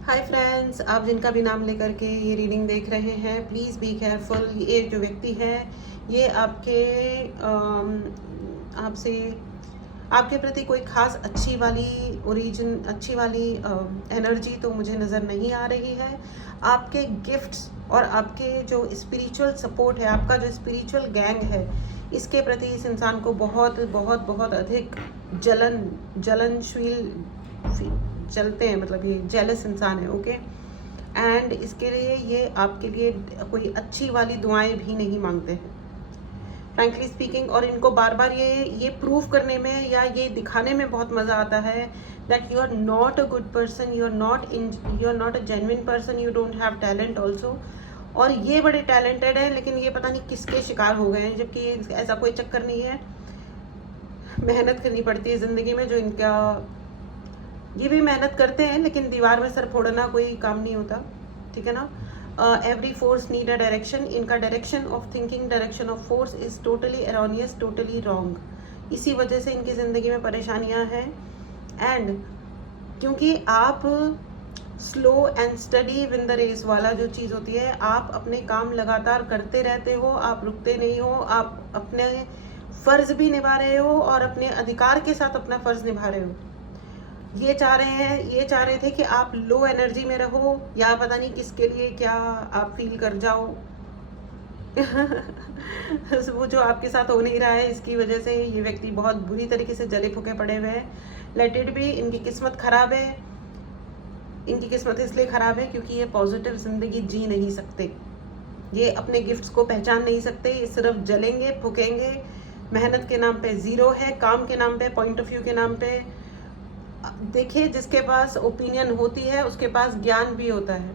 Hi friends, आप जिनका भी नाम लेकर के ये रीडिंग देख रहे हैं, प्लीज़ बी केयरफुल। ये जो व्यक्ति है ये आपसे आपके प्रति कोई खास अच्छी वाली एनर्जी तो मुझे नज़र नहीं आ रही है। आपके गिफ्ट्स और आपके जो स्पिरिचुअल सपोर्ट है, आपका जो स्पिरिचुअल गैंग है, इसके प्रति इस इंसान को बहुत बहुत बहुत अधिक जलनशील चलते हैं। मतलब ये जेलस इंसान है। ओके, एंड इसके लिए ये आपके लिए कोई अच्छी वाली दुआएं भी नहीं मांगते हैं, फ्रैंकली स्पीकिंग। और इनको बार बार ये प्रूव करने में या ये दिखाने में बहुत मज़ा आता है that you are not a good person, you are not a genuine person, you don't have talent also. और ये बड़े टैलेंटेड है, लेकिन ये पता नहीं किसके शिकार हो गए हैं, जबकि ऐसा कोई चक्कर नहीं है। मेहनत करनी पड़ती है ज़िंदगी में, जो इनका ये भी मेहनत करते हैं, लेकिन दीवार में सर फोड़ना कोई काम नहीं होता, ठीक है ना। Every force need a direction. इनका direction of thinking, direction of force is totally erroneous, totally wrong. इसी वजह से इनकी ज़िंदगी में परेशानियां हैं। एंड क्योंकि आप slow and steady win the race वाला जो चीज़ होती है, आप अपने काम लगातार करते रहते हो, आप रुकते नहीं हो, आप अपने फ़र्ज़ भी निभा रहे हो और अपने अधिकार के साथ अपना फ़र्ज़ निभा रहे हो। ये चाह रहे थे कि आप लो एनर्जी में रहो, या पता नहीं किसके लिए क्या आप फील कर जाओ। वो जो आपके साथ हो नहीं रहा है, इसकी वजह से ये व्यक्ति बहुत बुरी तरीके से जले फूके पड़े हुए हैं। Let it be. इनकी किस्मत खराब है। इनकी किस्मत इसलिए खराब है क्योंकि ये पॉजिटिव ज़िंदगी जी नहीं सकते, ये अपने गिफ्ट्स को पहचान नहीं सकते। ये सिर्फ जलेंगे फूकेंगे। मेहनत के नाम पे ज़ीरो है, काम के नाम पे, पॉइंट ऑफ व्यू के नाम पे। देखिए, जिसके पास ओपिनियन होती है उसके पास ज्ञान भी होता है।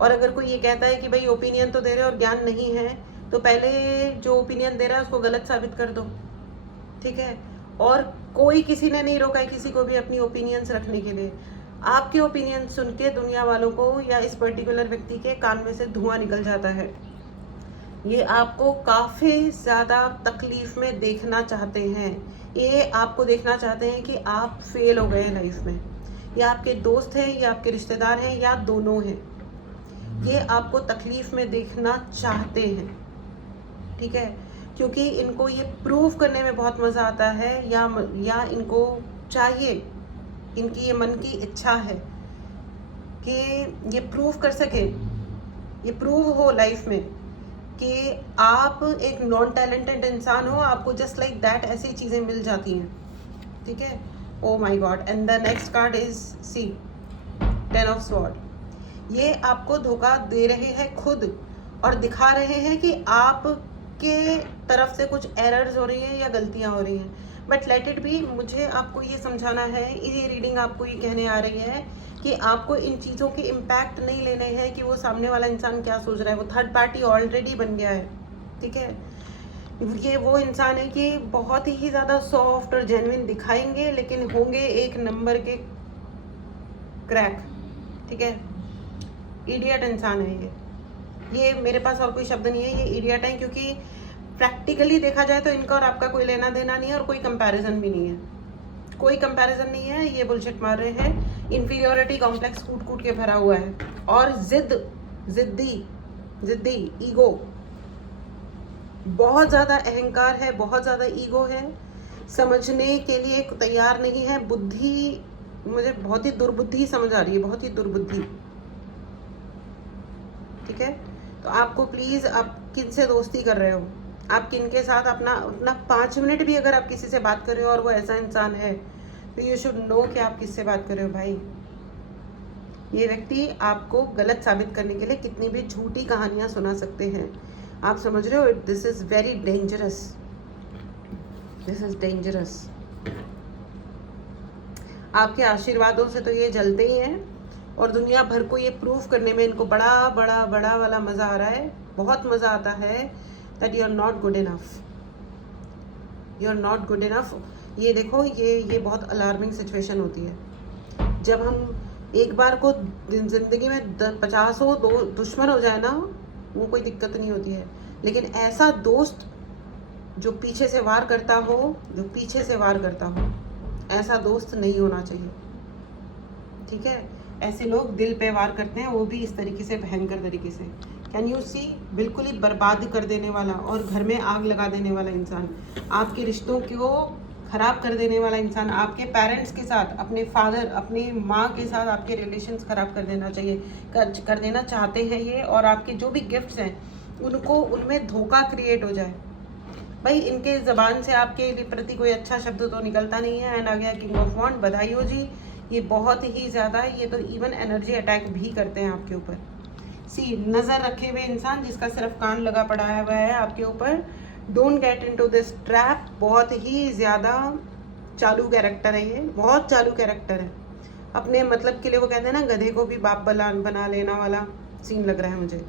और अगर कोई ये कहता है कि भाई ओपिनियन तो दे रहे और ज्ञान नहीं है, तो पहले जो ओपिनियन दे रहा है उसको गलत साबित कर दो, ठीक है। और कोई किसी ने नहीं रोका है किसी को भी अपनी ओपिनियंस रखने के लिए। आपके ओपिनियन सुन के दुनिया वालों को या इस पर्टिकुलर व्यक्ति के कान में से धुआं निकल जाता है। ये आपको काफ़ी ज़्यादा तकलीफ में देखना चाहते हैं। ये आपको देखना चाहते हैं कि आप फेल हो गए हैं लाइफ में। या आपके दोस्त हैं, या आपके रिश्तेदार हैं, या दोनों हैं। ये आपको तकलीफ में देखना चाहते हैं, ठीक है। क्योंकि इनको ये प्रूव करने में बहुत मज़ा आता है, या इनको चाहिए, इनकी ये मन की इच्छा है कि ये प्रूव कर सके, ये प्रूव हो लाइफ में कि आप एक नॉन टैलेंटेड इंसान हो, आपको जस्ट लाइक दैट ऐसी चीज़ें मिल जाती हैं, ठीक है। Oh my God. And the next card is see, 10 of sword. ये आपको धोखा दे रहे हैं खुद, और दिखा रहे हैं कि आपके तरफ से कुछ एरर्स हो रही हैं या गलतियां हो रही हैं, बट लेट इट बी। मुझे आपको ये समझाना है, ये रीडिंग आपको ये कहने आ रही है कि आपको इन चीज़ों के इम्पैक्ट नहीं लेने हैं कि वो सामने वाला इंसान क्या सोच रहा है। वो थर्ड पार्टी ऑलरेडी बन गया है, ठीक है। ये वो इंसान है कि बहुत ही ज़्यादा सॉफ्ट और जेन्युइन दिखाएंगे, लेकिन होंगे एक नंबर के क्रैक, ठीक है। इडियट इंसान है ये मेरे पास और कोई शब्द नहीं है, ये इडियट है। क्योंकि प्रैक्टिकली देखा जाए तो इनका और आपका कोई लेना देना नहीं है, और कोई कंपैरिजन भी नहीं है, कोई कंपैरिजन नहीं है। ये बुलशिट मार रहे हैं। इन्फीरियोरिटी कॉम्प्लेक्स कूट कूट के भरा हुआ है, और जिद्दी ईगो, बहुत ज़्यादा अहंकार है, बहुत ज़्यादा ईगो है, समझने के लिए तैयार नहीं है। बुद्धि मुझे बहुत ही दुर्बुद्धि समझ आ रही है, बहुत ही दुर्बुद्धि, ठीक है। तो आपको प्लीज़, आप किन से दोस्ती कर रहे हो, आप किन के साथ अपना 5 मिनट भी अगर आप किसी से बात कर रहे हो और वो ऐसा इंसान है, तो यू शुड नो कि आप किससे बात कर रहे हो भाई। ये व्यक्ति आपको गलत साबित करने के लिए कितनी भी झूठी कहानियां सुना सकते हैं, आप समझ रहे हो। This is very dangerous, this is dangerous. आपके आशीर्वादों से तो ये जलते ही हैं, और दुनिया भर को ये प्रूव करने में इनको बड़ा बड़ा बड़ा वाला मज़ा आ रहा है, बहुत मज़ा आता है that you are not good enough, you are not good enough. ये देखो, ये बहुत अलार्मिंग सिचुएशन होती है जब हम एक बार को ज़िंदगी में 50 दुश्मन हो जाए ना, वो कोई दिक्कत नहीं होती है। लेकिन ऐसा दोस्त जो पीछे से वार करता हो, ऐसा दोस्त नहीं होना चाहिए, ठीक है, ऐसे लोग दिल पे वार करते हैं, वो भी इस तरीके से, भयंकर तरीके से। कैन यू सी, बिल्कुल ही बर्बाद कर देने वाला और घर में आग लगा देने वाला इंसान, आपके रिश्तों को ख़राब कर देने वाला इंसान, आपके पेरेंट्स के साथ, अपने फादर, अपनी माँ के साथ आपके रिलेशंस ख़राब कर देना चाहिए, कर देना चाहते हैं ये। और आपके जो भी गिफ्ट्स हैं उनको, उनमें धोखा क्रिएट हो जाए। भाई इनके ज़बान से आपके प्रति कोई अच्छा शब्द तो निकलता नहीं है। एंड आ गया किंग ऑफ वॉन्ड, बधाई हो जी, ये बहुत ही ज़्यादा, ये तो इवन एनर्जी अटैक भी करते हैं आपके ऊपर। सी, नज़र रखे हुए इंसान जिसका सिर्फ कान लगा पड़ा हुआ है आपके ऊपर, don't get into this trap. बहुत ही ज़्यादा चालू कैरेक्टर है ये, बहुत चालू कैरेक्टर है। अपने मतलब के लिए वो कहते हैं ना, गधे को भी बाप बना लेना वाला सीन लग रहा है मुझे,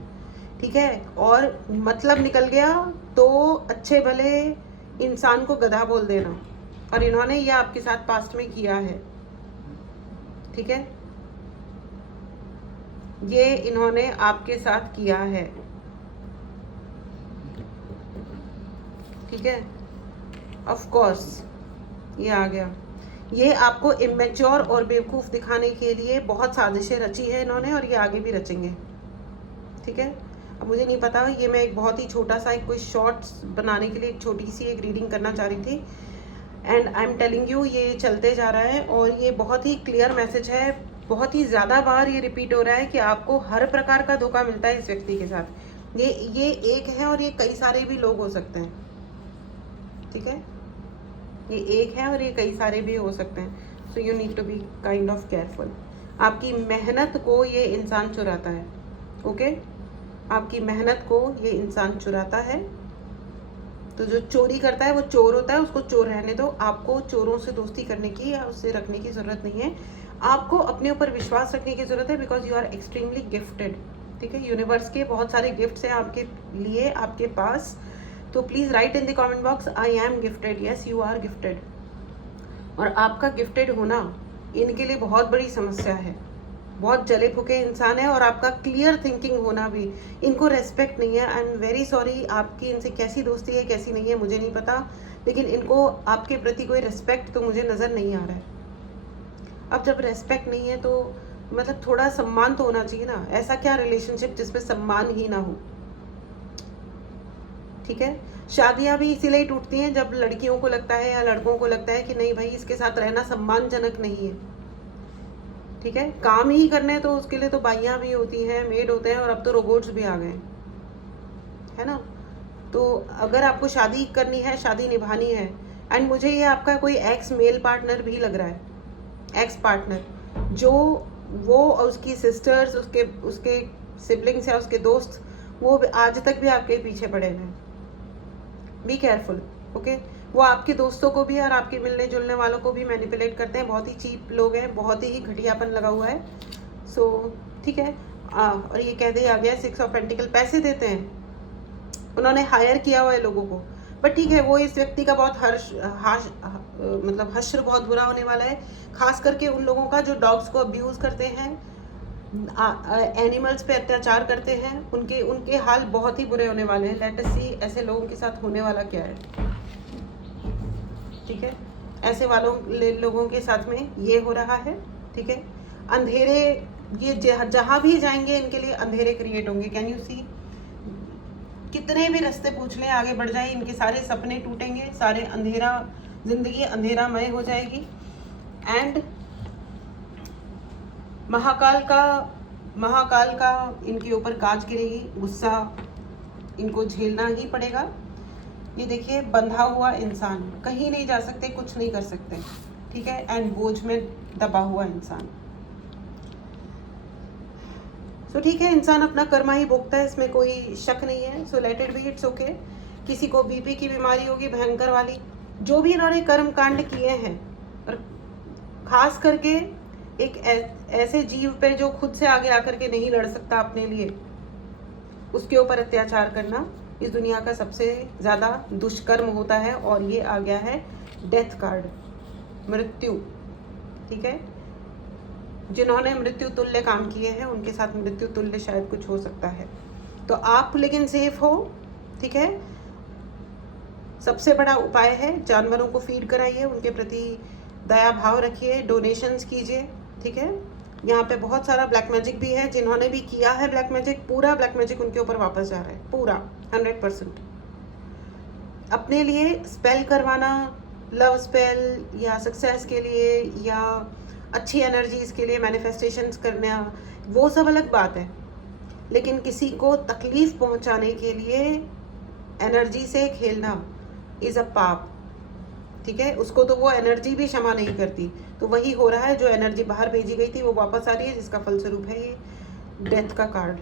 ठीक है। और मतलब निकल गया तो अच्छे भले इंसान को गधा बोल देना, और इन्होंने ये आपके साथ पास्ट में किया है, ठीक है, ये इन्होंने आपके साथ किया है, ठीक है। ऑफ कोर्स ये आ गया, ये आपको इमेच्योर और बेवकूफ़ दिखाने के लिए बहुत साजिशें रची है इन्होंने, और ये आगे भी रचेंगे, ठीक है। अब मुझे नहीं पता, ये मैं एक बहुत ही छोटा सा एक कोई शॉर्ट्स बनाने के लिए एक छोटी सी एक रीडिंग करना चाह रही थी। And I am telling you, ये चलते जा रहा है और ये बहुत ही क्लियर मैसेज है, बहुत ही ज़्यादा बार ये रिपीट हो रहा है कि आपको हर प्रकार का धोखा मिलता है इस व्यक्ति के साथ। ये एक है और ये कई सारे भी लोग हो सकते हैं, ठीक है, ये एक है और ये कई सारे भी हो सकते हैं। So you need to be kind of careful. आपकी मेहनत को ये इंसान चुराता है, ओके, आपकी मेहनत को ये इंसान चुराता है। तो जो चोरी करता है वो चोर होता है, उसको चोर रहने दो। आपको चोरों से दोस्ती करने की या उससे रखने की ज़रूरत नहीं है, आपको अपने ऊपर विश्वास रखने की ज़रूरत है, because you are extremely gifted, ठीक है। यूनिवर्स के बहुत सारे गिफ्ट्स हैं आपके लिए, आपके पास। तो please write in the comment box, I am gifted, yes you are gifted. और आपका गिफ्टेड होना इनके लिए बहुत बड़ी समस्या है, बहुत जले फूके इंसान है। और आपका क्लियर थिंकिंग होना भी, इनको रेस्पेक्ट नहीं है। आई एम वेरी सॉरी, आपकी इनसे कैसी दोस्ती है कैसी नहीं है मुझे नहीं पता, लेकिन इनको आपके प्रति कोई रेस्पेक्ट तो मुझे नज़र नहीं आ रहा है। अब जब रेस्पेक्ट नहीं है तो मतलब थोड़ा सम्मान तो होना चाहिए ना। ऐसा क्या रिलेशनशिप जिसमें सम्मान ही ना हो, ठीक है। शादियां भी इसीलिए ही टूटती हैं जब लड़कियों को लगता है या लड़कों को लगता है कि नहीं भाई इसके साथ रहना सम्मानजनक नहीं है, ठीक है। काम ही करने तो उसके लिए तो बाइयाँ भी होती हैं, मेड होते हैं, और अब तो रोबोट्स भी आ गए, है ना। तो अगर आपको शादी करनी है, शादी निभानी है, एंड मुझे ये आपका कोई एक्स मेल पार्टनर भी लग रहा है, एक्स पार्टनर, जो वो और उसकी सिस्टर्स, उसके सिबलिंग्स या उसके दोस्त, वो आज तक भी आपके पीछे पड़े हुए हैं। Be careful, okay. वो आपके दोस्तों को भी और आपके मिलने जुलने वालों को भी मैनिपुलेट करते हैं, बहुत ही चीप लोग हैं, बहुत ही घटियापन लगा हुआ है। सो ठीक है। और ये कह दे आ गया 6 ऑफ पेंटिकल, पैसे देते हैं, उन्होंने हायर किया हुआ है लोगों को, बट ठीक है, वो इस व्यक्ति का बहुत मतलब हश्र बहुत बुरा होने वाला है, खास करके उन लोगों का जो डॉग्स को अब्यूज़ करते हैं, एनिमल्स पे अत्याचार करते हैं, उनके हाल बहुत ही बुरे होने वाले हैं। लेट अस सी ऐसे लोगों के साथ होने वाला क्या है, ठीक है। ऐसे लोगों के साथ में ये हो रहा है, ठीक है। अंधेरे, ये जहाँ भी जाएंगे इनके लिए अंधेरे क्रिएट होंगे। कैन यू सी, कितने भी रास्ते पूछ लें, आगे बढ़ जाए, इनके सारे सपने टूटेंगे, सारे अंधेरा, जिंदगी अंधेरामय हो जाएगी। एंड महाकाल का इनके ऊपर कांच गिरेगी, गुस्सा इनको झेलना ही पड़ेगा। ये देखिए, बंधा हुआ इंसान, कहीं नहीं जा सकते, कुछ नहीं कर सकते, ठीक है। एंड बोझ में दबा हुआ इंसान। सो ठीक है, इंसान अपना कर्मा ही भोगता है, इसमें कोई शक नहीं है। So let it be, it's okay. किसी को बीपी की बीमारी होगी भयंकर वाली, जो भी इन्होंने कर्म कांड किए हैं, और खास करके एक ऐसे जीव पे जो खुद से आगे आकर के नहीं लड़ सकता अपने लिए, उसके ऊपर अत्याचार करना इस दुनिया का सबसे ज़्यादा दुष्कर्म होता है। और ये आ गया है डेथ कार्ड, मृत्यु, ठीक है। जिन्होंने मृत्यु तुल्य काम किए हैं उनके साथ मृत्यु तुल्य शायद कुछ हो सकता है। तो आप लेकिन सेफ हो, ठीक है। सबसे बड़ा उपाय है, जानवरों को फीड कराइए, उनके प्रति दया भाव रखिए, डोनेशंस कीजिए, ठीक है। यहाँ पे बहुत सारा ब्लैक मैजिक भी है, जिन्होंने भी किया है ब्लैक मैजिक, पूरा ब्लैक मैजिक उनके ऊपर वापस जा रहा है, पूरा 100%। अपने लिए स्पेल करवाना, लव स्पेल या सक्सेस के लिए या अच्छी एनर्जीज के लिए मैनिफेस्टेशंस करना, वो सब अलग बात है। लेकिन किसी को तकलीफ पहुंचाने के लिए एनर्जी से खेलना इज़ अ पाप, ठीक है। उसको तो वो एनर्जी भी क्षमा नहीं करती। तो वही हो रहा है, जो एनर्जी बाहर भेजी गई थी वो वापस आ रही है, जिसका फलस्वरूप है ये डेथ का कार्ड,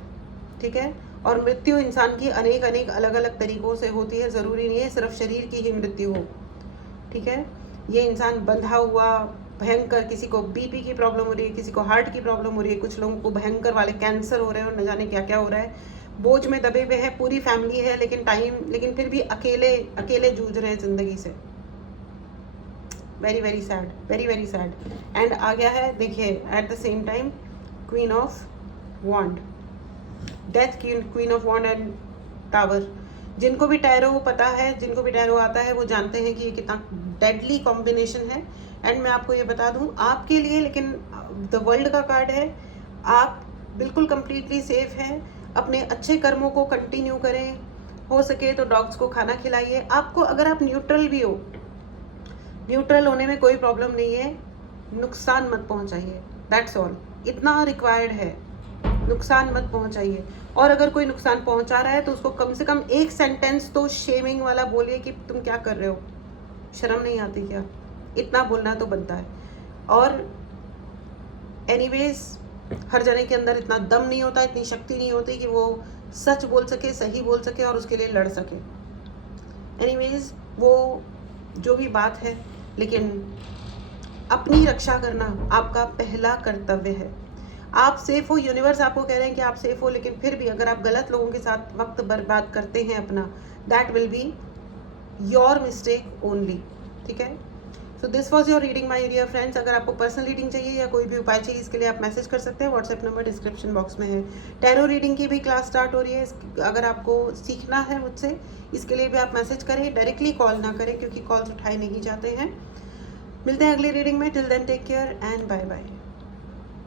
ठीक है। और मृत्यु इंसान की अनेक अनेक अलग अलग तरीकों से होती है, ज़रूरी नहीं है सिर्फ शरीर की ही मृत्यु हो, ठीक है। ये इंसान बंधा हुआ भयंकर, किसी को बीपी की प्रॉब्लम हो रही है, किसी को हार्ट की प्रॉब्लम हो रही है, कुछ लोगों को भयंकर वाले कैंसर हो रहे हैं और न जाने क्या क्या हो रहा है, बोझ में दबे हुए हैं, पूरी फैमिली है लेकिन फिर भी अकेले अकेले जूझ रहे हैं ज़िंदगी से। Very very sad, very very sad. And आ गया है, देखिए at the same time queen of wand, death, queen of wand and tower. जिनको भी टैरो पता है, जिनको भी टैरो आता है, वो जानते हैं कि ये कितना डेडली कॉम्बिनेशन है। एंड मैं आपको ये बता दूं आपके लिए, लेकिन द वर्ल्ड का कार्ड है, आप बिल्कुल कंप्लीटली सेफ हैं। अपने अच्छे कर्मों को कंटिन्यू करें, हो सके तो डॉग्स को खाना खिलाइए। आपको अगर आप न्यूट्रल भी हो, न्यूट्रल होने में कोई प्रॉब्लम नहीं है, नुकसान मत पहुंचाइए, दैट्स ऑल, इतना रिक्वायर्ड है, नुकसान मत पहुंचाइए। और अगर कोई नुकसान पहुंचा रहा है तो उसको कम से कम एक सेंटेंस तो शेमिंग वाला बोलिए कि तुम क्या कर रहे हो, शर्म नहीं आती क्या, इतना बोलना तो बनता है। और एनीवेज हर जने के अंदर इतना दम नहीं होता, इतनी शक्ति नहीं होती कि वो सच बोल सके, सही बोल सके और उसके लिए लड़ सके। एनीवेज वो जो भी बात है, लेकिन अपनी रक्षा करना आपका पहला कर्तव्य है। आप सेफ हो, यूनिवर्स आपको कह रहे हैं कि आप सेफ हो, लेकिन फिर भी अगर आप गलत लोगों के साथ वक्त बर्बाद करते हैं अपना, that will be your mistake only, ठीक है। So this was your reading my dear friends. अगर आपको पर्सनल रीडिंग चाहिए या कोई भी उपाय चाहिए, इसके लिए आप मैसेज कर सकते हैं, व्हाट्सएप नंबर डिस्क्रिप्शन बॉक्स में है। टैरो रीडिंग की भी क्लास स्टार्ट हो रही है, अगर आपको सीखना है मुझसे, इसके लिए भी आप मैसेज करें, डायरेक्टली कॉल ना करें क्योंकि कॉल्स उठाए नहीं जाते हैं। मिलते हैं अगली रीडिंग में, till then take care and bye bye.